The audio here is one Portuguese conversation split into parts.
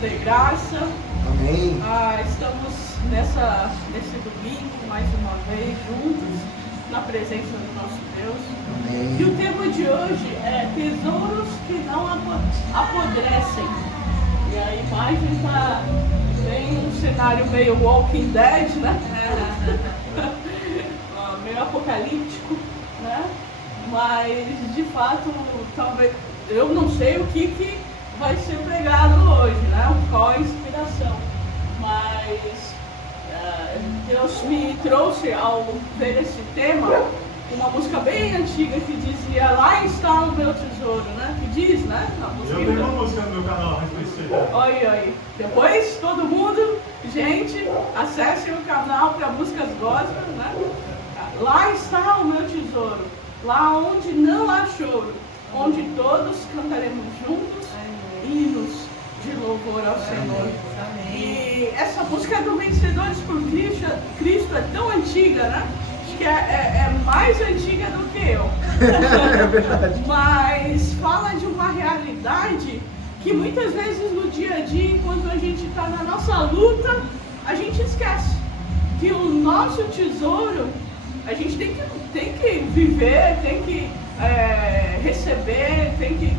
dê graça. Amém. Estamos nesse domingo, mais uma vez, juntos, na presença do nosso Deus. Amém. E o tema de hoje é tesouros que não apodrecem. E a imagem está bem um cenário meio Walking Dead, né? Meio apocalíptico, né? Mas, de fato, talvez, eu não sei o que vai ser pregado hoje, né? Qual a inspiração. Mas Deus me trouxe, ao ver esse tema, uma música bem antiga que dizia: lá está o meu tesouro, né? Que diz, né? Na música. Eu tenho uma música no meu canal a respeito disso aí. Oi. Depois, todo mundo, gente, acessem o canal para músicas gospel, né? Lá está o meu tesouro, lá onde não há choro, onde todos cantaremos juntos hinos de louvor ao Senhor. Amém. E essa música do Vencedores por Cristo é tão antiga, né? Acho que é mais antiga do que eu. É verdade. Mas fala de uma realidade que muitas vezes no dia a dia, enquanto a gente está na nossa luta, a gente esquece que o nosso tesouro a gente tem que viver, tem que receber, tem que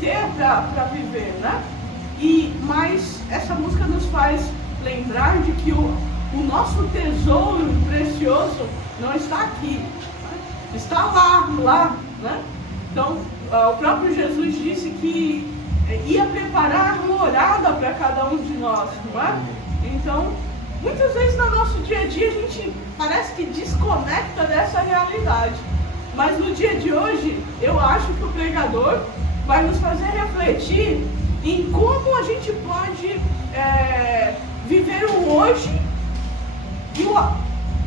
ter para viver, né? Mas essa música nos faz lembrar de que o nosso tesouro precioso não está aqui, está lá, né? Então, o próprio Jesus disse que ia preparar morada para cada um de nós, não é? Então, muitas vezes no nosso dia a dia a gente parece que desconecta dessa realidade. Mas no dia de hoje, eu acho que o pregador vai nos fazer refletir em como a gente pode viver o hoje e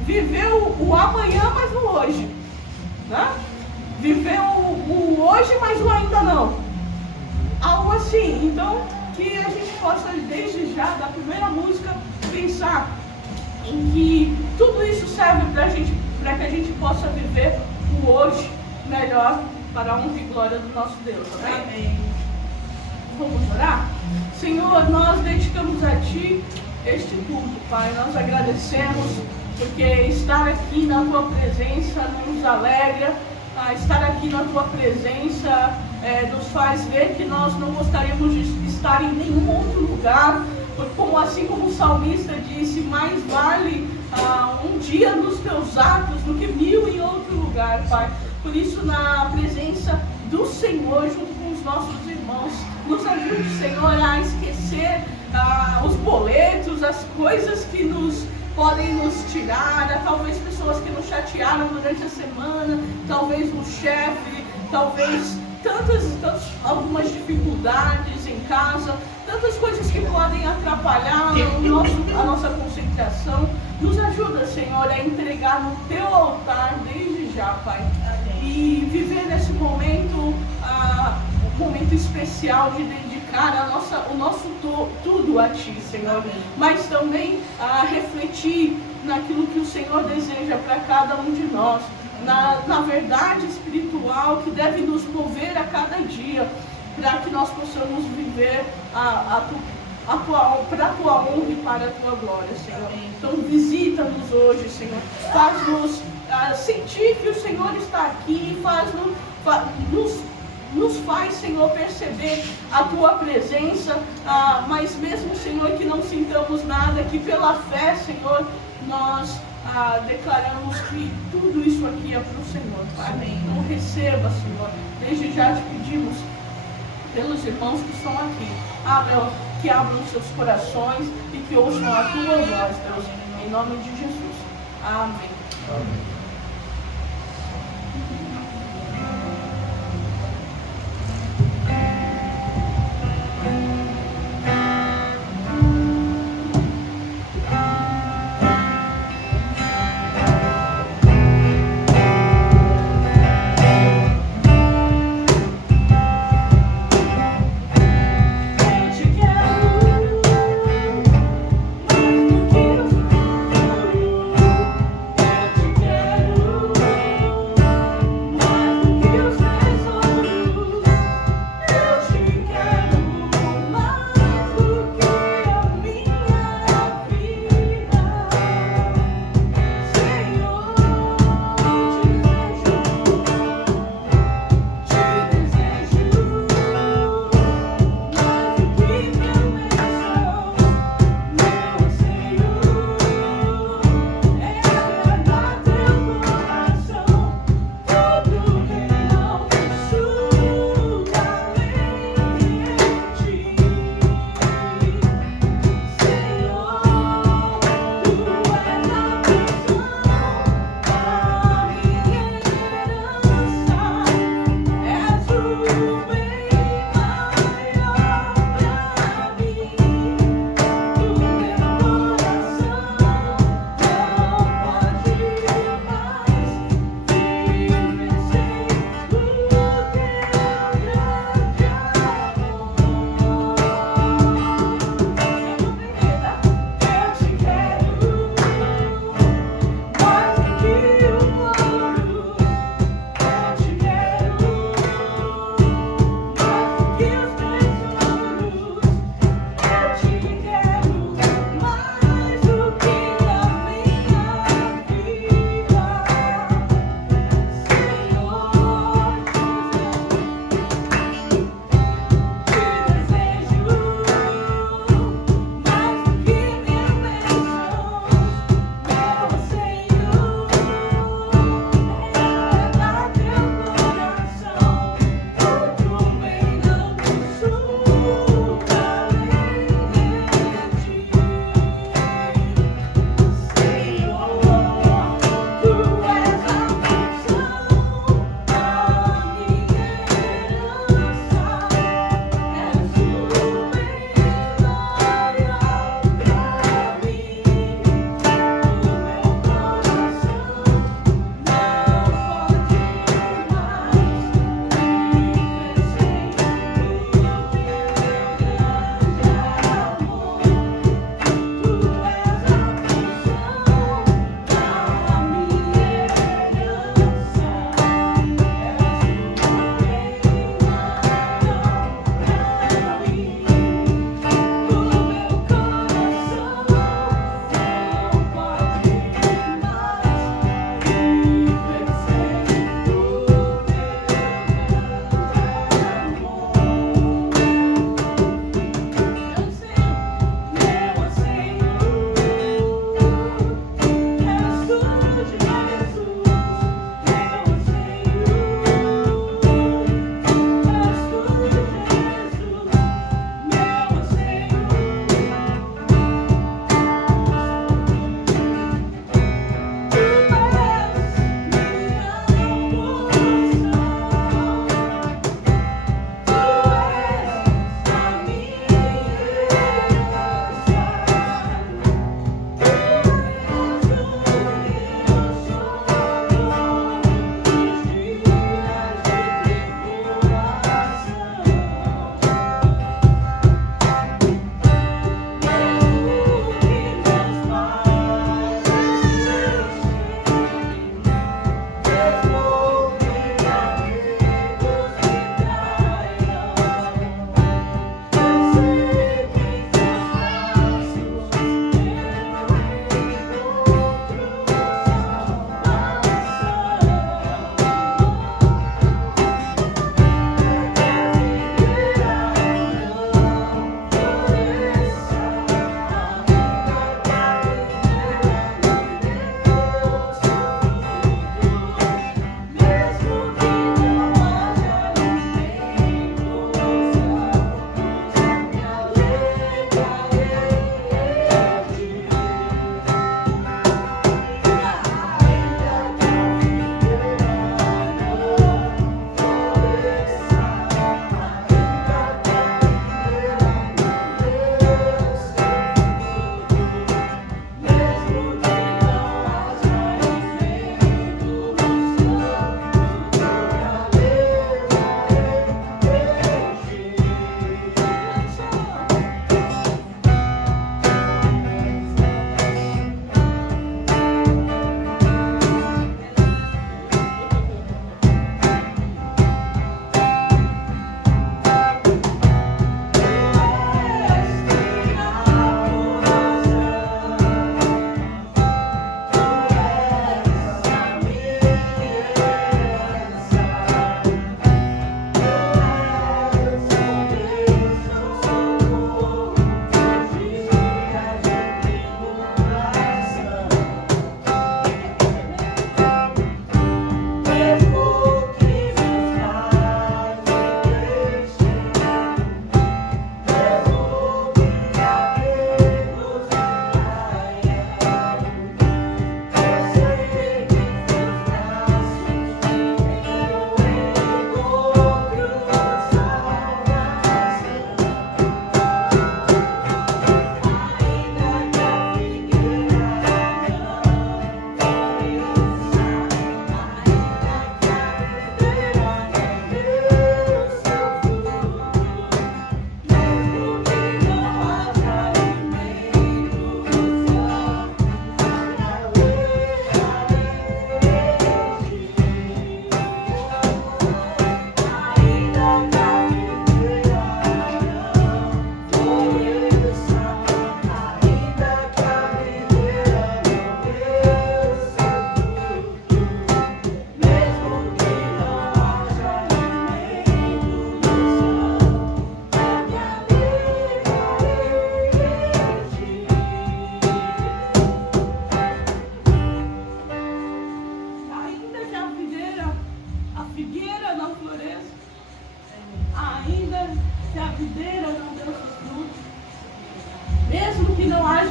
viver o amanhã, mas no hoje, né? Viver o hoje, mas o ainda não. Algo assim. Então, que a gente possa, desde já, da primeira música, pensar em que tudo isso serve para que a gente possa viver o hoje melhor para a honra e glória do nosso Deus. Amém? Amém. Vamos orar? Senhor, nós dedicamos a Ti este culto, Pai. Nós agradecemos porque estar aqui na Tua presença nos alegra. Estar aqui na Tua presença nos faz ver que nós não gostaríamos de estar em nenhum outro lugar. Assim como o salmista disse, mais vale um dia nos Teus atos do que 1000 em outro lugar, Pai. Por isso, na presença do Senhor, junto com os nossos irmãos, nos ajude, Senhor, a esquecer os boletos, as coisas que podem nos tirar, talvez pessoas que nos chatearam durante a semana, talvez o chefe, talvez algumas dificuldades em casa, tantas coisas que podem atrapalhar a nossa concentração. Nos ajuda, Senhor, a entregar no Teu altar desde já, Pai. Amém. E viver nesse momento, um momento especial de dedicar o nosso tudo a Ti, Senhor. Amém. Mas também refletir naquilo que o Senhor deseja para cada um de nós. Na verdade espiritual que deve nos mover a cada dia, para que nós possamos viver para a Tua honra e para a Tua glória, Senhor. Amém. Então visita-nos hoje, Senhor. Faz-nos sentir que o Senhor está aqui, nos faz, Senhor, perceber a Tua presença, mas mesmo, Senhor, que não sintamos nada, que pela fé, Senhor, nós declaramos que tudo isso aqui é para o Senhor, Pai. Amém. Então receba, Senhor. Desde já te pedimos pelos irmãos que estão aqui, que abram seus corações e que ouçam a Tua voz, Deus, em nome de Jesus. Amém. Amém. Eu te quero.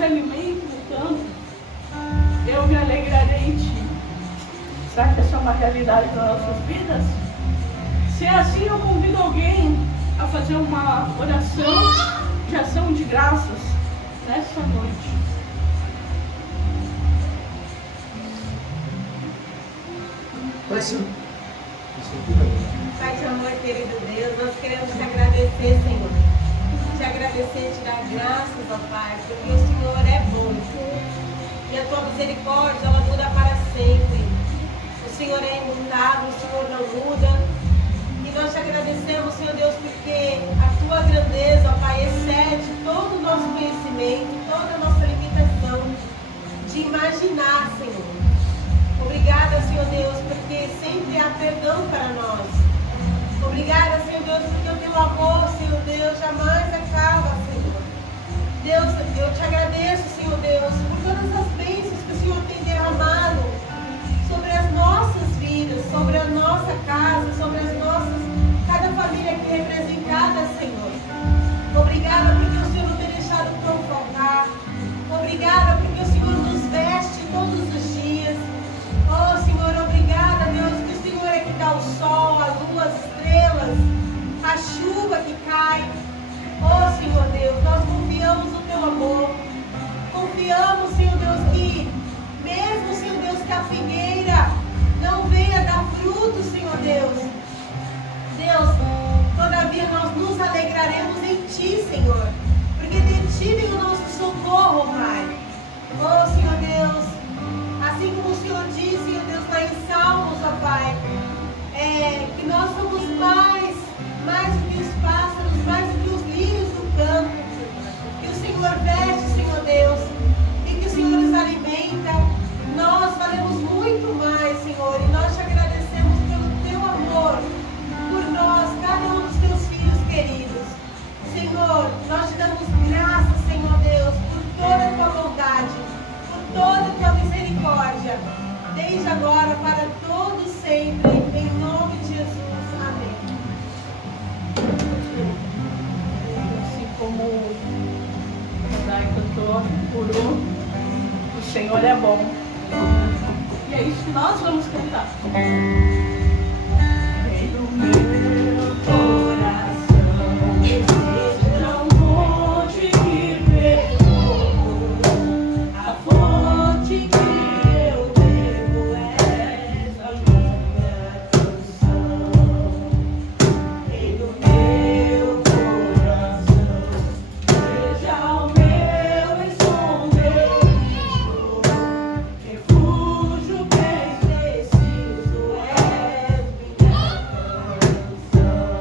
de alimento no campo, eu me alegrarei em ti. Será que essa é uma realidade das nossas vidas? Se é assim, eu convido alguém a fazer uma oração de ação de graças nessa noite. Pode ser. Pai de amor, querido Deus, nós queremos te agradecer, Senhor. Te agradecer, te dar graças, ó Pai, porque o Senhor é bom. E a tua misericórdia, ela dura para sempre. O Senhor é imutável, o Senhor não muda. E nós te agradecemos, Senhor Deus, porque a tua grandeza, ó Pai, excede todo o nosso conhecimento, toda a nossa limitação de imaginar, Senhor. Obrigada, Senhor Deus, porque sempre há perdão para nós. Obrigada, Senhor Deus, porque o teu amor, Senhor Deus, jamais acaba, Senhor. Deus, eu te agradeço, Senhor Deus, por todas as bênçãos que o Senhor tem derramado sobre as nossas vidas, sobre a nossa casa, sobre as nossas, cada família aqui representada, Senhor. Obrigada porque o Senhor não tem deixado o pão faltar. Obrigada porque o Senhor nos veste todos os dias. Oh, Senhor, obrigada, Deus, que o Senhor é que dá o sol, a lua, as estrelas, a chuva que cai. Oh, Senhor Deus, nós confiamos no teu amor. Confiamos, Senhor Deus, que mesmo, Senhor Deus, que a figueira não venha dar fruto, Senhor Deus. Deus, todavia nós nos alegraremos em Ti, Senhor, porque de Ti vem o nosso socorro, Pai. Oh, Senhor Deus, assim como o Senhor diz, Senhor Deus, lá em Salmos, ó Pai, que nós somos mais do que os pássaros, mais do que os lírios do campo, que o Senhor veste, Senhor Deus, e que o Senhor nos alimenta. Nós valemos muito mais, Senhor, e nós te agradecemos pelo teu amor por nós, cada um dos teus filhos queridos. Senhor, nós te damos graças, Senhor Deus, por toda a tua bondade, por toda a tua misericórdia, desde agora para todos sempre, em nome de Jesus. Amém. Assim como o Dai cantou, curou, o Senhor é bom. E é isso que nós vamos cantar. Rei do meu coração, desejo tão longe que perdoou, a fonte que eu devo és a minha canção. Rei do meu coração, seja o meu esconderijo, refúgio bem preciso és minha canção.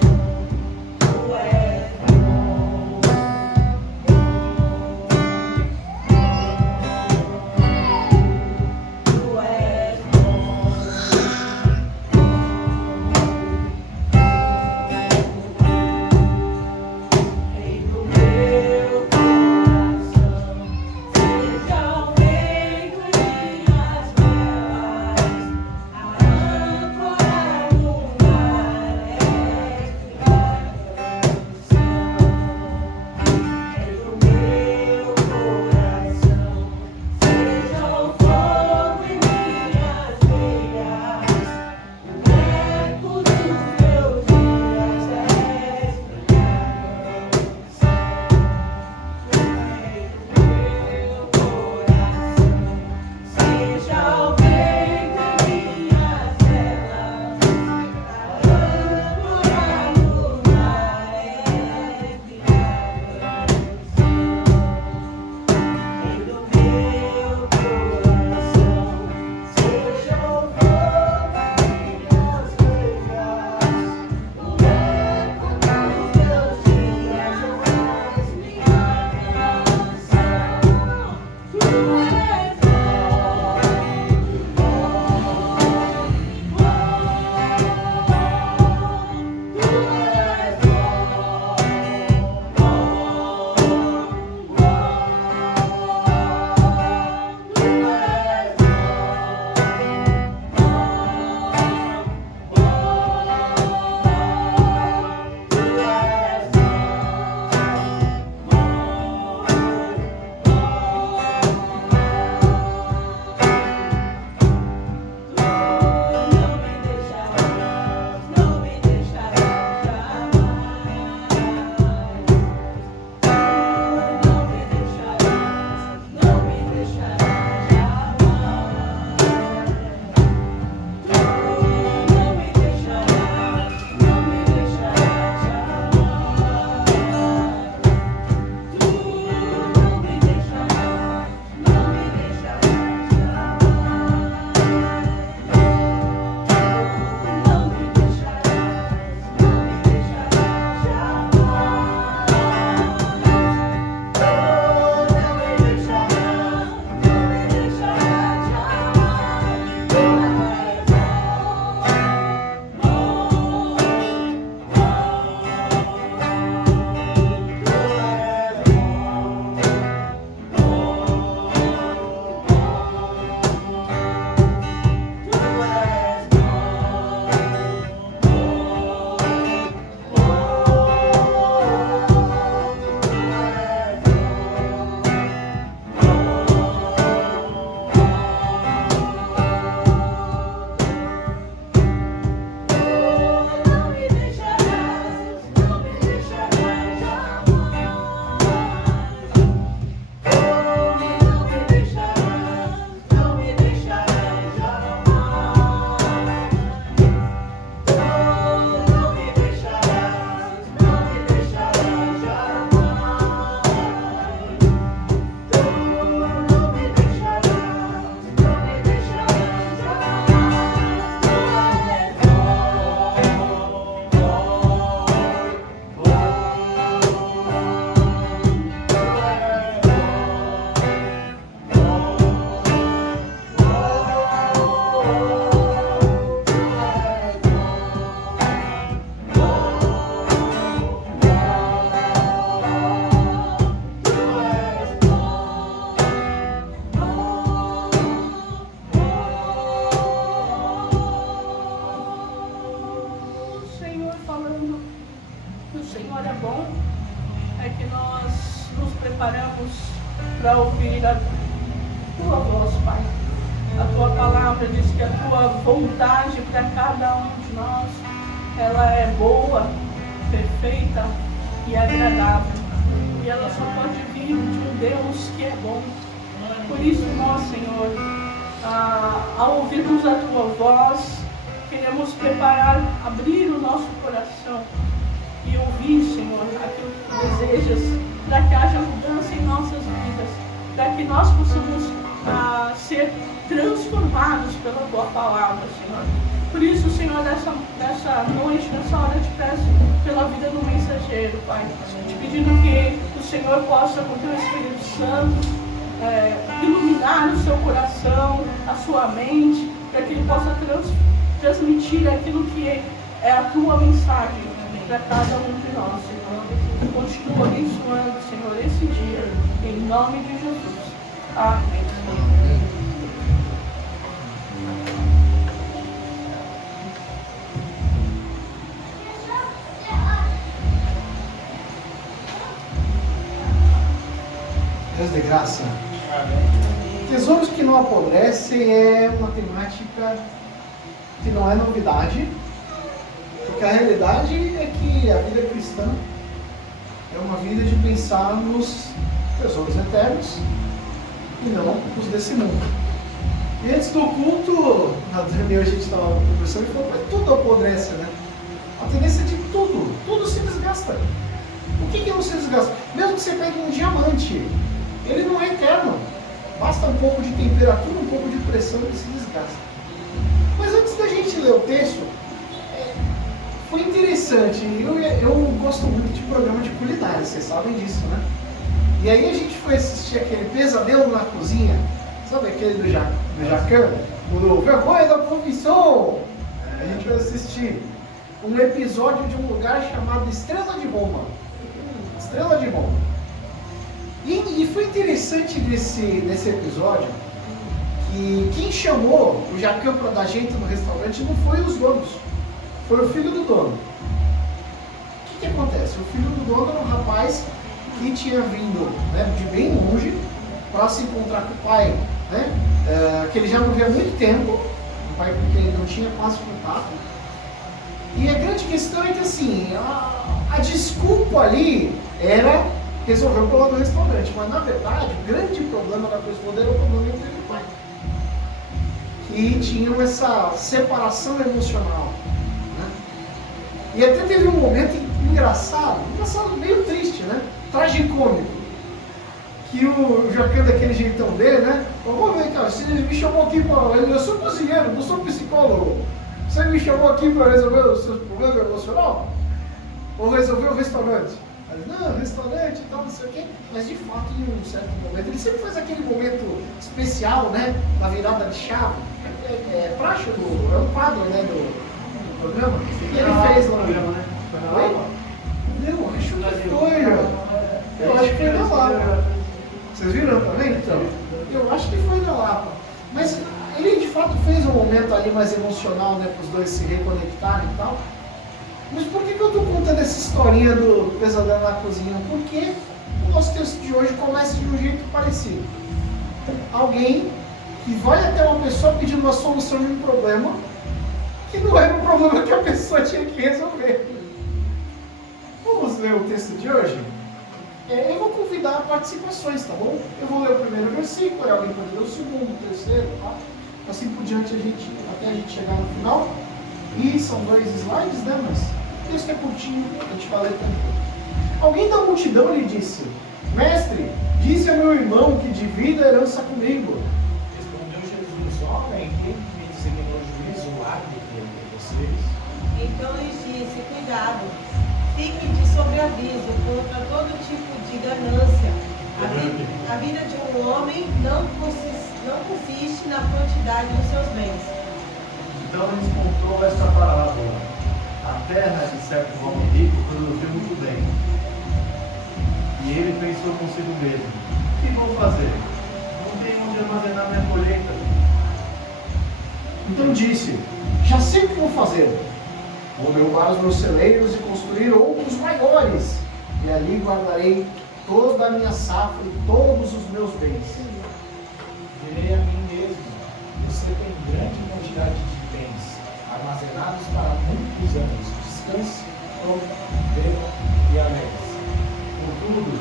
é que nós nos preparamos para ouvir a tua voz, Pai. A tua palavra diz que a tua vontade para cada um de nós, ela é boa, perfeita e agradável. E ela só pode vir de um Deus que é bom. Por isso nós, Senhor, ao ouvirmos a tua voz, queremos preparar, abrir o nosso coração e ouvir, Senhor, aquilo que tu desejas, para que haja mudança em nossas vidas, para que nós possamos ser transformados pela tua palavra, Senhor. Por isso, Senhor, nessa noite, nessa hora, te peço pela vida do mensageiro, Pai, te pedindo que o Senhor possa, com o teu Espírito Santo, iluminar o seu coração, a sua mente, para que ele possa transmitir aquilo que é a tua mensagem para cada um de nós, Senhor. Continua abençoando, Senhor, esse dia, em nome de Jesus. Amém. Deus de graça. Tesouros que não apodrecem é uma temática que não é novidade, porque a realidade é que a vida cristã é uma vida de pensar nos tesouros eternos e não os desse mundo. E antes do culto, na reunião a gente estava conversando e falou, mas tudo apodrece, né? A tendência de tudo se desgasta. O que não se desgasta? Mesmo que você pegue um diamante, ele não é eterno. Basta um pouco de temperatura, um pouco de pressão e ele se desgasta. Mas antes da gente ler o texto, foi interessante. Eu gosto muito de programa de culinária, vocês sabem disso, né? E aí a gente foi assistir aquele Pesadelo na Cozinha, sabe aquele do Jacan? O Vergonha da Profissão! A gente foi assistir um episódio de um lugar chamado Estrela de Roma. Estrela de Roma. E foi interessante nesse episódio que quem chamou o Jacan para dar jeito no restaurante não foi os donos, foi o filho do dono. O que acontece? O filho do dono era um rapaz que tinha vindo, né, de bem longe para se encontrar com o pai, né, que ele já não via há muito tempo, o pai porque ele não tinha quase contato. E a grande questão é que assim, a desculpa ali era resolver o problema do restaurante, mas na verdade o grande problema da coisa toda era o problema do filho do pai, que tinham essa separação emocional, né? E até teve um momento engraçado, meio triste, né? Tragicômico, que o Jacan, daquele jeitão dele, né? Vamos ver, cara, você me chamou aqui para... Eu sou cozinheiro, não sou psicólogo. Você me chamou aqui para resolver os seus problemas emocionais? Ou resolver o restaurante? Ele, não, restaurante e tal, não sei o quê. Mas de fato, em um certo momento, ele sempre faz aquele momento especial, né? Da virada de chave. É praxe, é um quadro, né? Do programa. E ele fez lá. Eu acho que foi, eu acho que foi na Lapa. Vocês viram também? Então, eu acho que foi na Lapa. Mas ele de fato fez um momento ali mais emocional, né? Para os dois se reconectarem e tal. Mas por que eu estou contando essa historinha do Pesadelo na Cozinha? Porque o nosso texto de hoje começa de um jeito parecido. Alguém que vai até uma pessoa pedindo uma solução de um problema que não era um problema que a pessoa tinha que resolver. Vamos ler o texto de hoje? Eu vou convidar participações, tá bom? Eu vou ler o primeiro versículo, alguém pode ler o segundo, o terceiro, tá? Assim por diante, até a gente chegar no final. E são 2 slides, né? Mas o texto é curtinho, a gente vai ler tranquilo. Alguém da multidão lhe disse: Mestre, disse ao meu irmão que divida a herança comigo. Respondeu Jesus: Homem, quem me designou juízo o árbitro entre vocês? Então lhes disse: Cuidado, fique de sobreaviso contra todo tipo de ganância. A vida de um homem não consiste na quantidade dos seus bens. Então eles contou esta parábola. A terra de certo homem rico produziu muito bem. E ele pensou consigo mesmo: o que vou fazer? Não tenho onde armazenar minha colheita. Então disse: já sei o que vou fazer. Vou derrubar os meus celeiros e construir outros maiores. e ali guardarei toda a minha safra e todos os meus bens. Direi a mim mesmo: você tem grande quantidade de bens armazenados para muitos anos. Descanse, coma, beba e alegre-se. Contudo,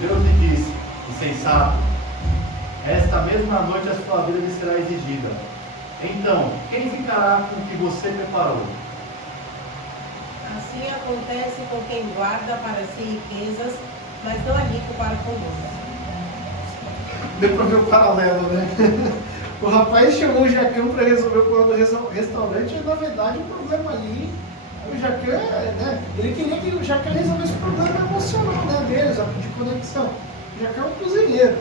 Deus lhe disse, insensato, esta mesma noite a sua vida lhe será exigida. Então, quem ficará com o que você preparou? Assim acontece com quem guarda para si riquezas, mas não é rico para conosco. Deu para ver o paralelo, né? O rapaz chamou o Jacão para resolver o problema do restaurante, e na verdade o problema ali, o Jacão, né? Ele queria que o Jacão resolvesse o problema emocional, né, deles, de conexão. O Jacão é um cozinheiro.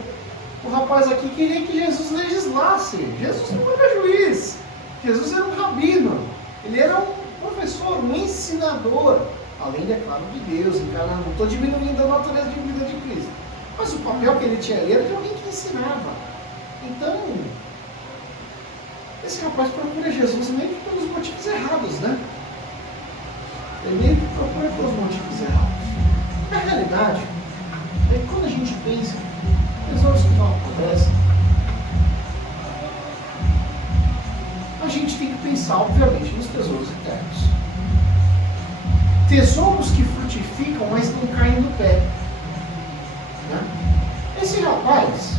O rapaz aqui queria que Jesus legislasse. Jesus não era juiz. Jesus era um rabino. Ele era um professor, um ensinador. Além, é claro, de Deus. Não estou diminuindo a natureza de vida de Cristo. Mas o papel que ele tinha ali era de alguém que ensinava. Então, esse rapaz procura Jesus meio que pelos motivos errados, né? Ele meio que procura pelos motivos errados. Na realidade, é que quando a gente pensa tesouros que não acontecem, a gente tem que pensar, obviamente, nos tesouros eternos. Tesouros que frutificam, mas não caem do pé. Né? Esse rapaz,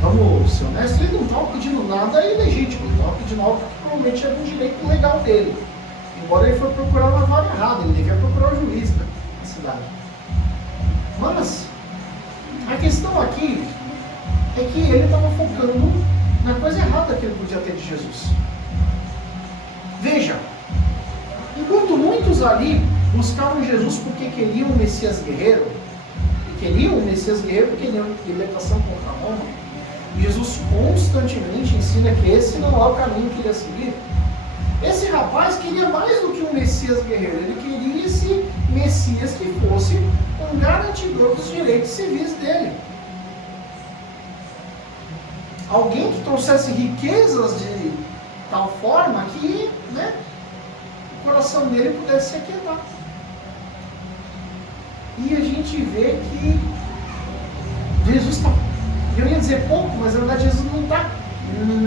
vamos ser honestos, ele não estava pedindo nada ilegítimo, ele estava pedindo algo que provavelmente era um direito legal dele. Embora ele foi procurar uma vara errada, ele devia procurar o juiz, né, na cidade. Mas a questão aqui é que ele estava focando na coisa errada que ele podia ter de Jesus. Veja, enquanto muitos ali buscavam Jesus porque queriam um Messias guerreiro, e queriam um Messias guerreiro porque queriam libertação contra Roma, Jesus constantemente ensina que esse não é o caminho que ele ia seguir. Esse rapaz queria mais do que um Messias guerreiro, ele queria esse Messias que fosse um garantidor dos direitos civis dele. Alguém que trouxesse riquezas de tal forma que, né, o coração dele pudesse se aquietar. E a gente vê que Jesus está, eu ia dizer pouco, mas na verdade Jesus não está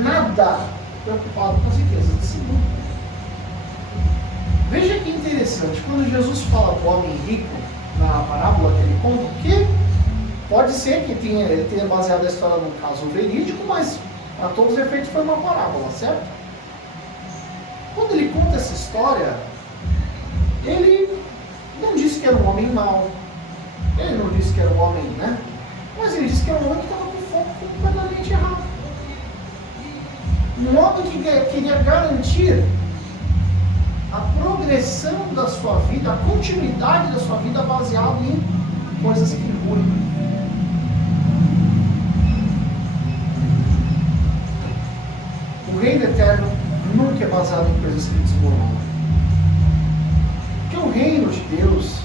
nada preocupado com as riquezas desse mundo. Veja que interessante, quando Jesus fala do homem rico, na parábola que ele conta, porque pode ser que ele tenha baseado a história num caso verídico, mas a todos os efeitos foi uma parábola, certo? Quando ele conta essa história, ele não disse que era um homem mau, ele não disse que era um homem, né? Mas ele disse que era um homem que estava com foco completamente errado. Um homem que queria garantir a progressão da sua vida, a continuidade da sua vida baseado em coisas que ruem. O reino eterno nunca é baseado em coisas que desmoronam. Porque o reino de Deus,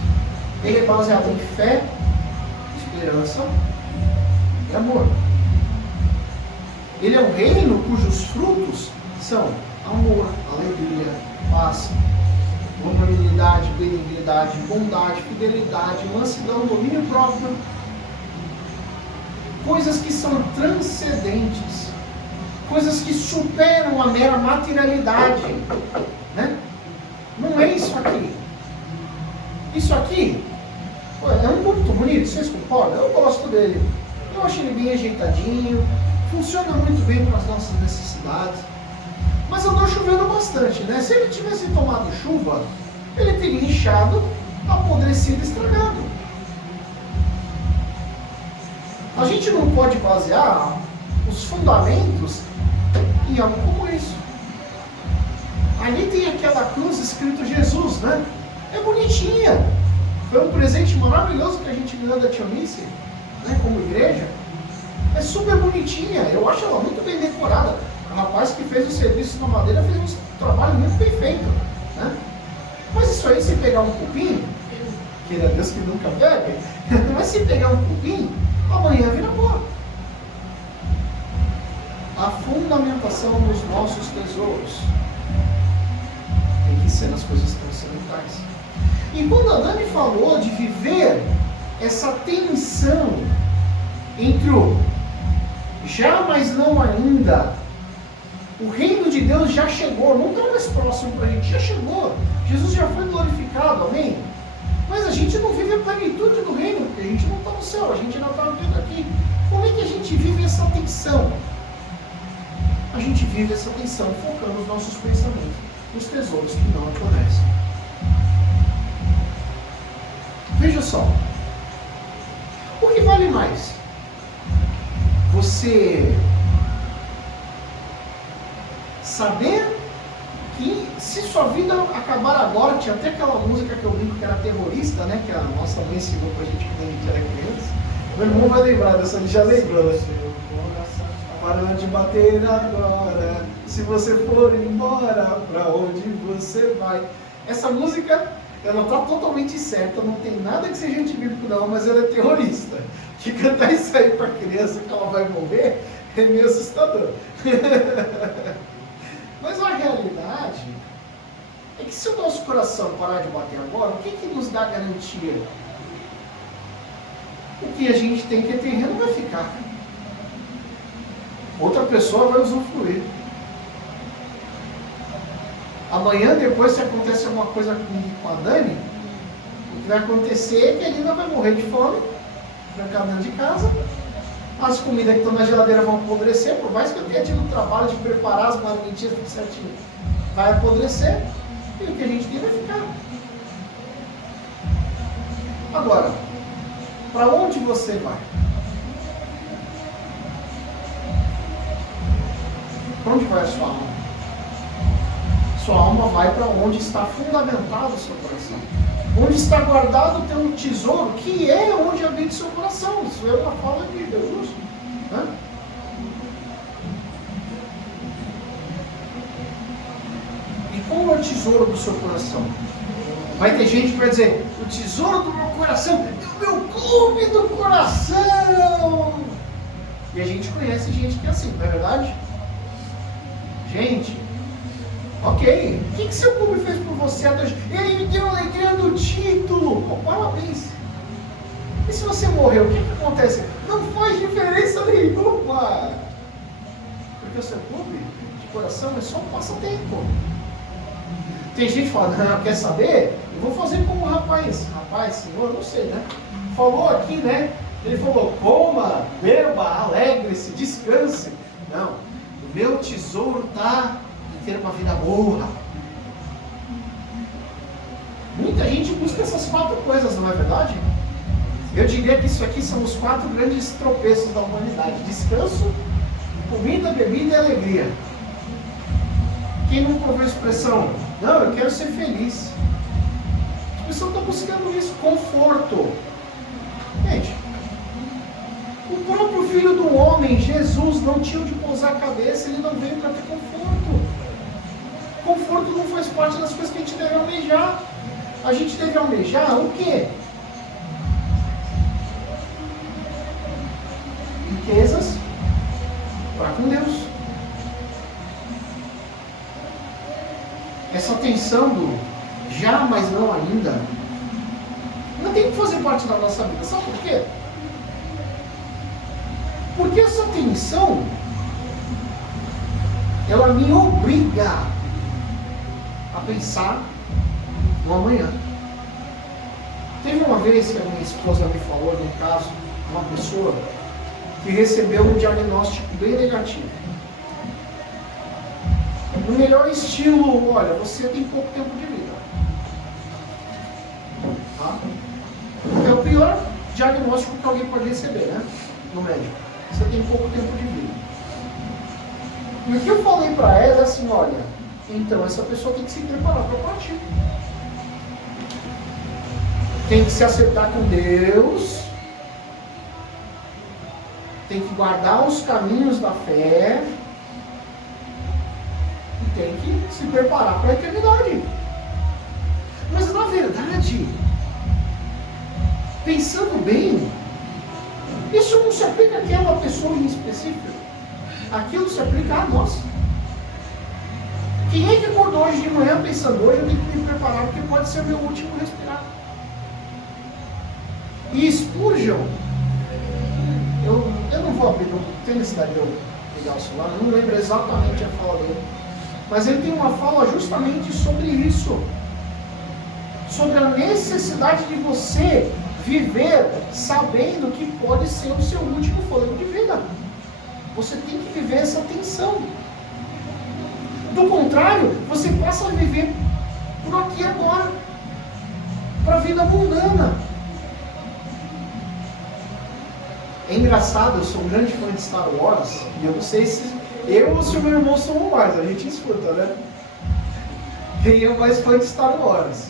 ele é baseado em fé, esperança e amor. Ele é um reino cujos frutos são amor, alegria, paz, longanimidade, benignidade, bondade, fidelidade, mansidão, domínio próprio. Coisas que são transcendentes, coisas que superam a mera materialidade, né? Não é isso aqui. Isso aqui é um púlpito bonito, vocês concordam? Eu gosto dele. Eu acho ele bem ajeitadinho, funciona muito bem para as nossas necessidades. Mas andou chovendo bastante, né? Se ele tivesse tomado chuva, ele teria inchado, apodrecido e estragado. A gente não pode basear os fundamentos em algo como isso. Ali tem aquela cruz escrito Jesus, né? É bonitinha. Foi um presente maravilhoso que a gente ganhou da Tionice, né? Como igreja. É super bonitinha. Eu acho ela muito bem decorada. O rapaz que fez o serviço na madeira fez um trabalho muito bem feito, né? Mas isso aí, se pegar um cupim, queira Deus que nunca pegue, mas se pegar um cupim, amanhã vira pó. A fundamentação dos nossos tesouros tem que ser nas coisas transcendentais. E quando a Nani falou de viver essa tensão entre o já, mas não ainda, o reino de Deus já chegou, não está mais próximo para a gente, já chegou. Jesus já foi glorificado, amém? Mas a gente não vive a plenitude do reino, porque a gente não está no céu, a gente não está vivendo aqui. Como é que a gente vive essa tensão? A gente vive essa tensão focando os nossos pensamentos nos tesouros que não apodrecem. Veja só, o que vale mais? Você saber que se sua vida acabar agora, tinha até aquela música que eu brinco que era terrorista, né? Que a nossa mãe ensinou pra gente quando a gente era criança. Meu irmão vai lembrar dessa, ele já lembrou, né? Para de bater agora, se você for embora, pra onde você vai? Essa música, ela tá totalmente certa, não tem nada que seja antibíblico não, mas ela é terrorista. Que cantar isso aí pra criança que ela vai morrer é meio assustador. Mas a realidade é que se o nosso coração parar de bater agora, o que nos dá garantia? O que a gente tem que é terreno vai ficar. Outra pessoa vai usufruir. Amanhã, depois, se acontece alguma coisa com a Dani, o que vai acontecer é que a Lina vai morrer de fome, vai ficar dentro de casa, as comidas que estão na geladeira vão apodrecer, por mais que eu tenha tido o trabalho de preparar as marmitinhas tudo certinho, vai apodrecer, e o que a gente tem vai ficar. Agora, para onde você vai? Para onde vai a sua alma? Sua alma vai para onde está fundamentado o seu coração. Onde está guardado o teu tesouro, que é onde habita o seu coração. Isso é uma fala de Jesus. Né? E qual é o tesouro do seu coração? Vai ter gente que vai dizer, o tesouro do meu coração é o meu clube do coração. E a gente conhece gente que é assim, não é verdade? Gente, ok, o que seu clube fez por você até hoje? Ele me deu a alegria do título. Oh, parabéns. E se você morreu, o que acontece? Não faz diferença nenhuma. Porque o seu clube de coração é só um passatempo. Tem gente que fala, não, quer saber? Eu vou fazer como o rapaz, senhor, não sei, né? Falou aqui, né? Ele falou, coma, beba, alegre-se, descanse. Não. O meu tesouro está em ter uma vida boa. Muita gente busca essas 4 coisas, não é verdade? Eu diria que isso aqui são os 4 grandes tropeços da humanidade. Descanso, comida, bebida e alegria. Quem nunca ouviu a expressão, não, eu quero ser feliz. As pessoas estão buscando isso, conforto. Gente, o próprio Filho do Homem, Jesus, não tinha onde pousar a cabeça, ele não veio para ter conforto. Conforto não faz parte das coisas que a gente deve almejar. A gente deve almejar o quê? Riquezas para com Deus. Essa tensão do já, mas não ainda, não tem que fazer parte da nossa vida. Sabe por quê? Porque essa tensão, ela me obriga a pensar no amanhã. Teve uma vez que a minha esposa me falou de um caso de uma pessoa que recebeu um diagnóstico bem negativo. No melhor estilo, olha, você tem pouco tempo de vida. Tá? É o pior diagnóstico que alguém pode receber, né? No médico. Você tem pouco tempo de vida. E o que eu falei para ela é assim, olha, então essa pessoa tem que se preparar para partir. Tem que se acertar com Deus. Tem que guardar os caminhos da fé. E tem que se preparar para a eternidade. Mas na verdade, pensando bem, isso não se aplica àquela pessoa em específico. Aquilo se aplica a nós. Quem é que acordou hoje de manhã pensando, hoje eu tenho que me preparar porque pode ser o meu último respirar? E Spurgeon, eu não vou abrir, não tenho necessidade de eu pegar o celular, não lembro exatamente a fala dele, mas ele tem uma fala justamente sobre isso, sobre a necessidade de você viver sabendo que pode ser o seu último fôlego de vida. Você tem que viver essa tensão. Do contrário, você passa a viver por aqui e agora, para a vida mundana. É engraçado, eu sou um grande fã de Star Wars, e eu não sei se eu ou se o meu irmão somos mais, a gente escuta, né? Quem é o mais fã de Star Wars?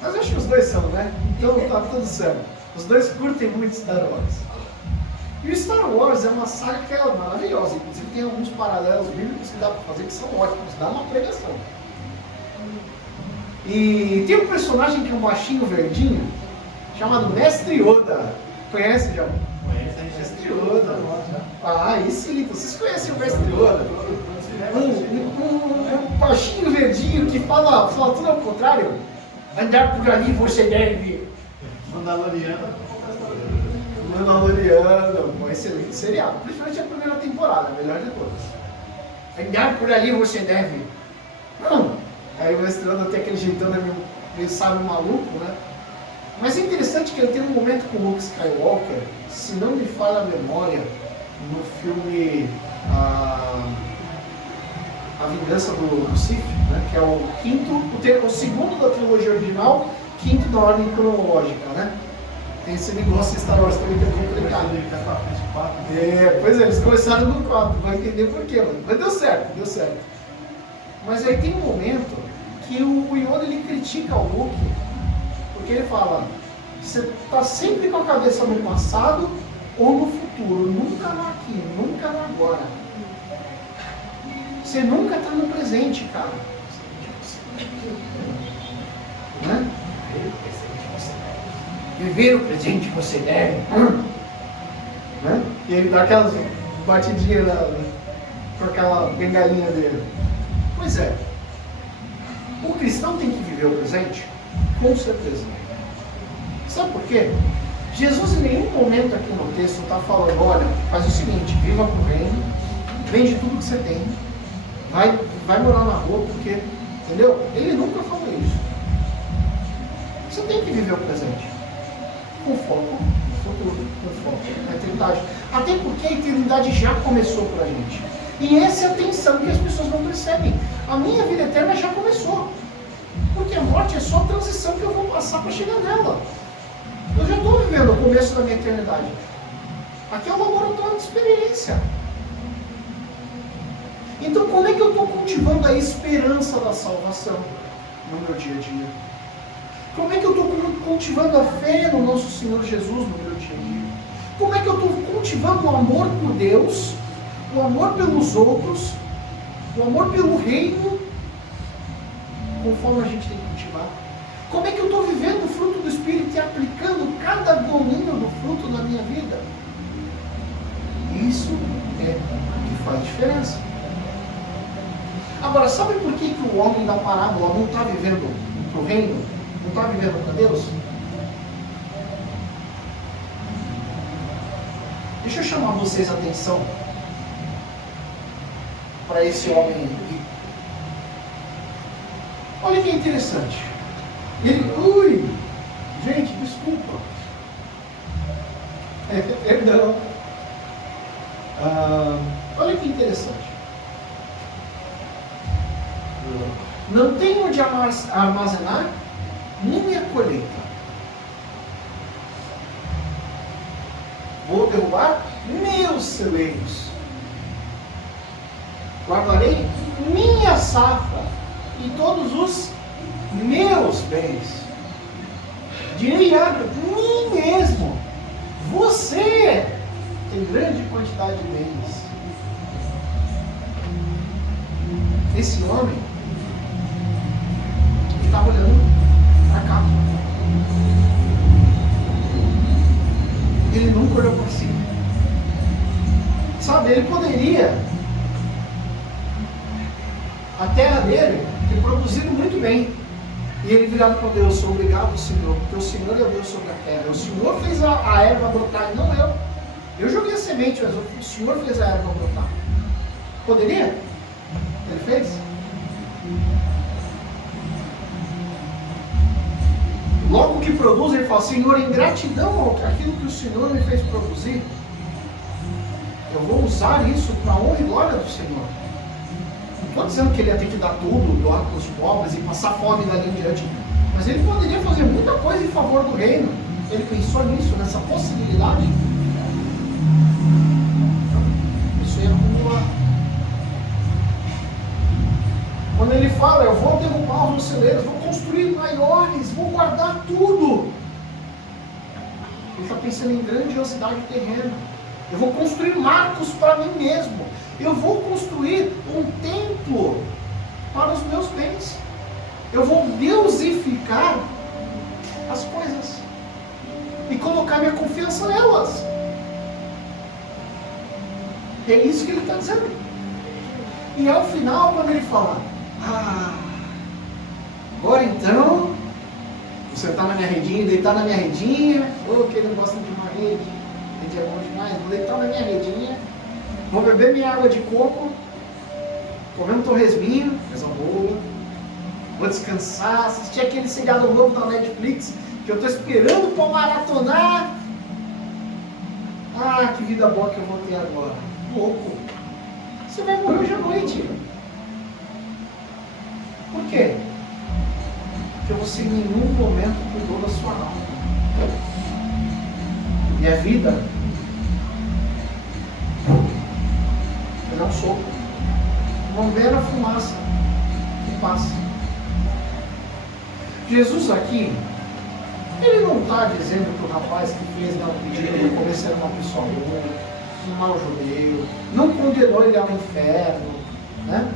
Mas eu acho que os dois são, né? Então tá tudo certo. Os dois curtem muito Star Wars. E o Star Wars é uma saga que é maravilhosa, inclusive tem alguns paralelos bíblicos que dá para fazer que são ótimos, dá uma pregação. E tem um personagem que é um baixinho verdinho, chamado Mestre Yoda. Conhece, João? Mestre Yoda. Ah, aí sim, vocês conhecem o Mestre Yoda? Um baixinho verdinho que fala tudo ao contrário. Andar por ali você deve. Mandaloriano, um excelente seriado, principalmente a primeira temporada, a melhor de todas. Andar por ali você deve. Não. Aí o Mestre Yoda tem aquele jeitão meio sábio maluco, né? Mas é interessante que ele tem um momento com o Luke Skywalker, se não me falha a memória, no filme A Vingança do Sith, né? Que é o quinto, o segundo da trilogia original, quinto da ordem cronológica, né? Tem esse negócio de Star Wars também que é complicado. Pois é, eles começaram no 4, vai entender por quê, mano. Mas deu certo. Mas aí tem um momento que o Yoda ele critica o Luke, porque ele fala, você está sempre com a cabeça no passado ou no futuro, nunca no aqui, nunca no agora. Você nunca está no presente, cara. Né? Viver o presente você deve. Né? E ele dá aquelas batidinhas com aquela bengalinha dele. Pois é. O cristão tem que viver o presente? Com certeza. Sabe por quê? Jesus em nenhum momento aqui no texto está falando, olha, faz o seguinte, viva pro reino, vende tudo que você tem, vai morar na rua, porque, entendeu? Ele nunca falou isso. Você tem que viver o presente. Com foco no futuro, com foco na eternidade. Até porque a eternidade já começou pra gente. E essa é a tensão que as pessoas não percebem. A minha vida eterna já começou. Porque a morte é só a transição que eu vou passar para chegar nela. Eu já estou vivendo o começo da minha eternidade. Aqui é um laboratório de experiência. Então como é que eu estou cultivando a esperança da salvação no meu dia a dia? Como é que eu estou cultivando a fé no nosso Senhor Jesus no meu dia a dia? Como é que eu estou cultivando o amor por Deus, o amor pelos outros, o amor pelo reino, conforme a gente tem que cultivar? Como é que eu estou vivendo o fruto do Espírito e aplicando cada gominho do fruto na minha vida? Isso é o que faz diferença. Agora, sabe por que o homem da parábola não está vivendo para o reino? Não está vivendo para Deus? Deixa eu chamar vocês a atenção para esse homem rico. Olha que interessante. Gente, desculpa. Perdão. Olha que interessante. Não tenho onde armazenar minha colheita. Vou derrubar meus celeiros. Guardarei minha safra e todos os meus bens. Direi a mim mesmo: você tem grande quantidade de bens. Esse homem estava olhando para cá. Ele nunca olhou para si. Sabe, ele poderia a terra dele tem produzido muito bem. E ele virado para Deus: obrigado, Senhor, porque o Senhor é Deus sobre a terra. O Senhor fez a erva brotar e não eu. Eu joguei a semente, mas o Senhor fez a erva brotar. Poderia? Ele fez? Logo que produz, ele fala: Senhor, em gratidão àquilo que o Senhor me fez produzir, eu vou usar isso para a honra e glória do Senhor. Não estou dizendo que ele ia ter que dar tudo, doar para os pobres e passar fome dali em diante, mas ele poderia fazer muita coisa em favor do reino. Ele pensou nisso, nessa possibilidade. Isso ia acumular. Quando ele fala: eu vou derrubar os celeiros, vou construir maiores, vou guardar tudo, ele está pensando em grandiosidade terrena. Eu vou construir marcos para mim mesmo. Eu vou construir um templo para os meus bens. Eu vou deusificar as coisas e colocar minha confiança nelas. É isso que ele está dizendo. E ao final, quando ele fala: agora então, vou sentar na minha redinha, deitar na minha redinha. Quem não gosta de uma rede? Rede é bom demais. Vou deitar na minha redinha, vou beber minha água de coco, comer um torresminho, coisa boa, vou descansar, assistir aquele seriado novo da Netflix que eu estou esperando para maratonar. Que vida boa que eu vou ter agora. Louco. Você vai morrer hoje à noite. Por quê? Porque você em nenhum momento cuidou da sua alma. E a vida é um sopro, uma mera fumaça que passa. Jesus aqui, ele não está dizendo que o rapaz que fez não pedido no começo era uma pessoa ruim, um mau judeu, não condenou ele ao inferno, né?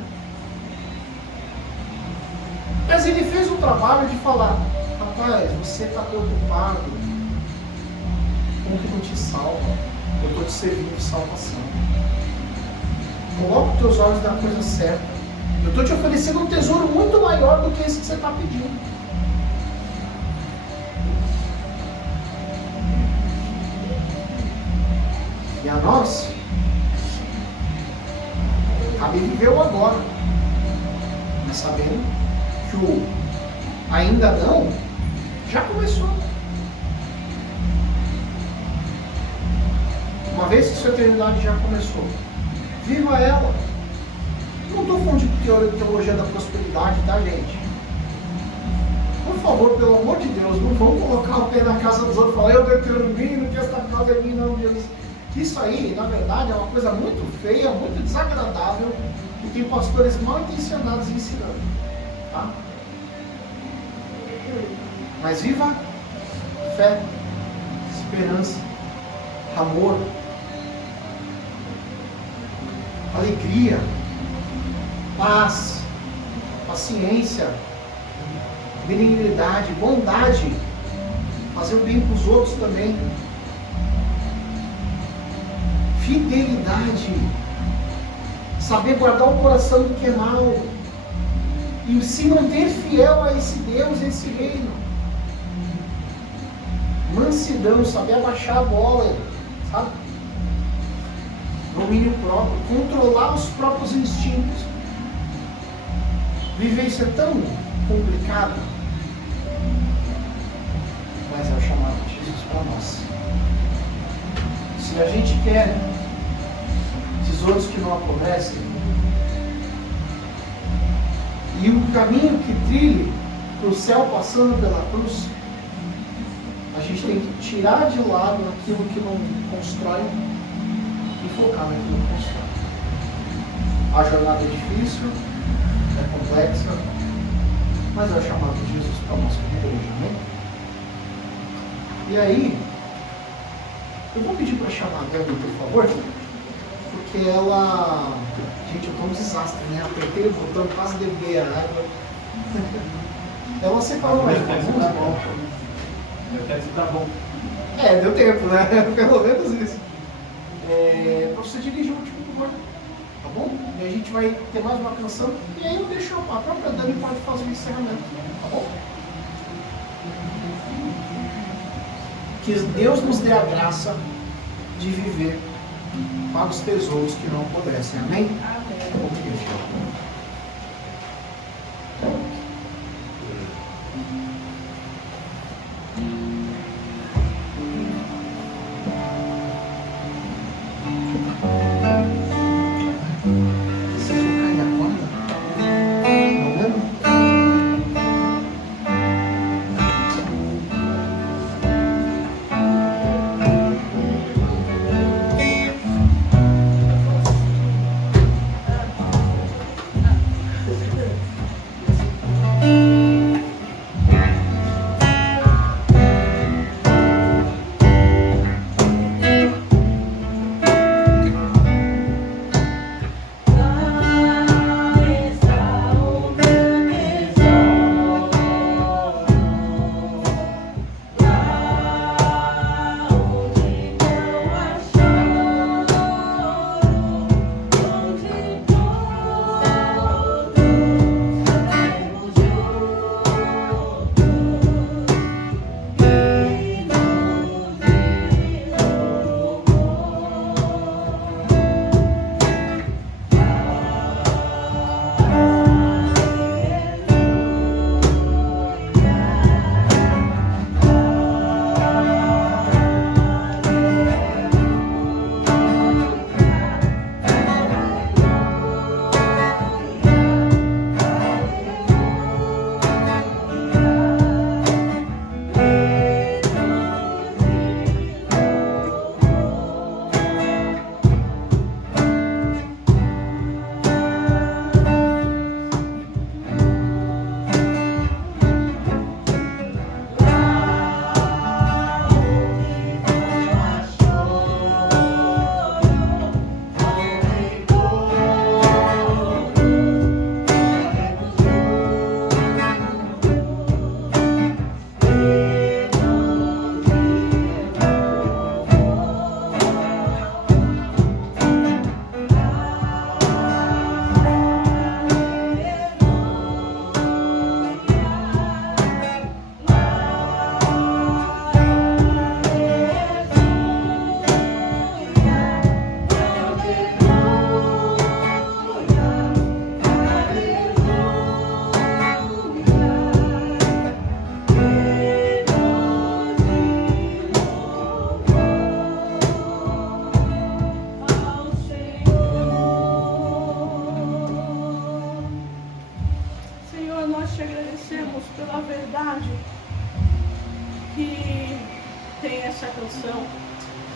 Mas ele fez o trabalho de falar: rapaz, você está preocupado com o que não te salva, eu estou te servindo de salvação. Coloca os teus olhos na coisa certa. Eu estou te oferecendo um tesouro muito maior do que esse que você está pedindo. E a nós cabe viver o agora, mas sabendo que o ainda não já começou. Uma vez que sua eternidade já começou, viva ela. Não estou falando de teologia da prosperidade, tá, gente? Por favor, pelo amor de Deus, não vamos colocar o pé na casa dos outros e falar: eu determino que esta casa é minha, não, Deus. Que isso aí, na verdade, é uma coisa muito feia, muito desagradável, que tem pastores mal intencionados ensinando, tá? Mas viva fé, esperança, amor, alegria, paz, paciência, benignidade, bondade, fazer o bem para os outros também, fidelidade, saber guardar o coração do que é mal e se manter fiel a esse Deus, a esse reino. Mansidão, saber abaixar a bola, sabe? Domínio próprio, controlar os próprios instintos. Viver isso é tão complicado, mas é o chamado de Jesus para nós. Se a gente quer tesouros que não apodrecem, e o caminho que trilhe para o céu passando pela cruz, a gente tem que tirar de lado aquilo que não constrói e focar naquilo que constrói. A jornada é difícil, é complexa, mas é o chamado de Jesus para nós como igreja, né? E aí, eu vou pedir para chamar a Gabi, por favor, porque ela... Gente, eu tô um desastre, né? Apertei o botão, quase derrubei a água. Ela separou mais uma música. Eu quero que tá bom. É, deu tempo, né? Pelo menos isso. Para você dirigir o último louvor. tá bom? E a gente vai ter mais uma canção, e aí eu deixo a própria Dani pode fazer o encerramento, tá bom? Que Deus nos dê a graça de viver para os tesouros que não apodrecem. Amém? Amém. Tá bom, igreja?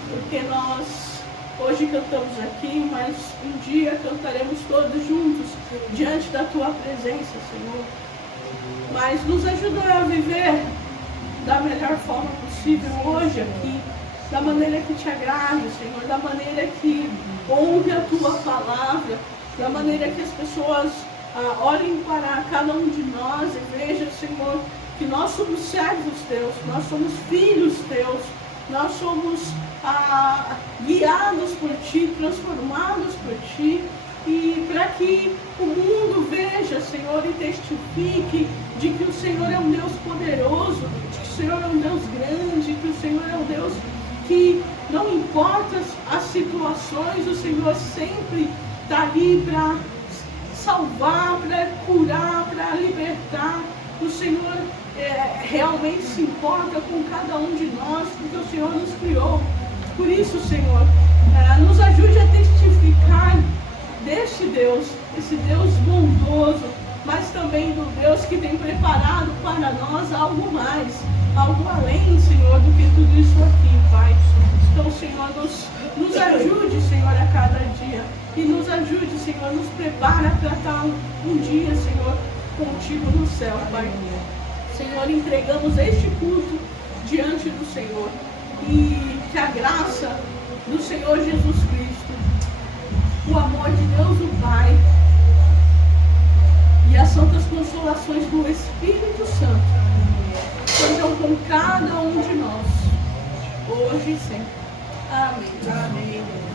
Porque nós hoje cantamos aqui, mas um dia cantaremos todos juntos diante da Tua presença, Senhor. Mas nos ajuda a viver da melhor forma possível hoje aqui, da maneira que Te agrade, Senhor, da maneira que honre a Tua palavra, da maneira que as pessoas olhem para cada um de nós e vejam, Senhor, que nós somos servos Teus, nós somos filhos Teus, nós somos guiados por Ti, transformados por Ti, e para que o mundo veja, Senhor, e testifique de que o Senhor é um Deus poderoso, de que o Senhor é um Deus grande, que o Senhor é um Deus que não importa as situações, o Senhor sempre está ali para salvar, para curar, para libertar. O Senhor realmente se importa com cada um de nós, porque o Senhor nos criou. Por isso, Senhor, nos ajude a testificar deste Deus, esse Deus bondoso, mas também do Deus que tem preparado para nós algo mais, algo além, Senhor, do que tudo isso aqui, Pai. Então, Senhor, nos ajude, Senhor, a cada dia. E nos ajude, Senhor, nos prepara para estar um dia, Senhor, contigo no céu, Pai. Senhor, entregamos este culto diante do Senhor. E que a graça do Senhor Jesus Cristo, o amor de Deus o Pai e as santas consolações do Espírito Santo sejam com cada um de nós, hoje e sempre. Amém. Amém.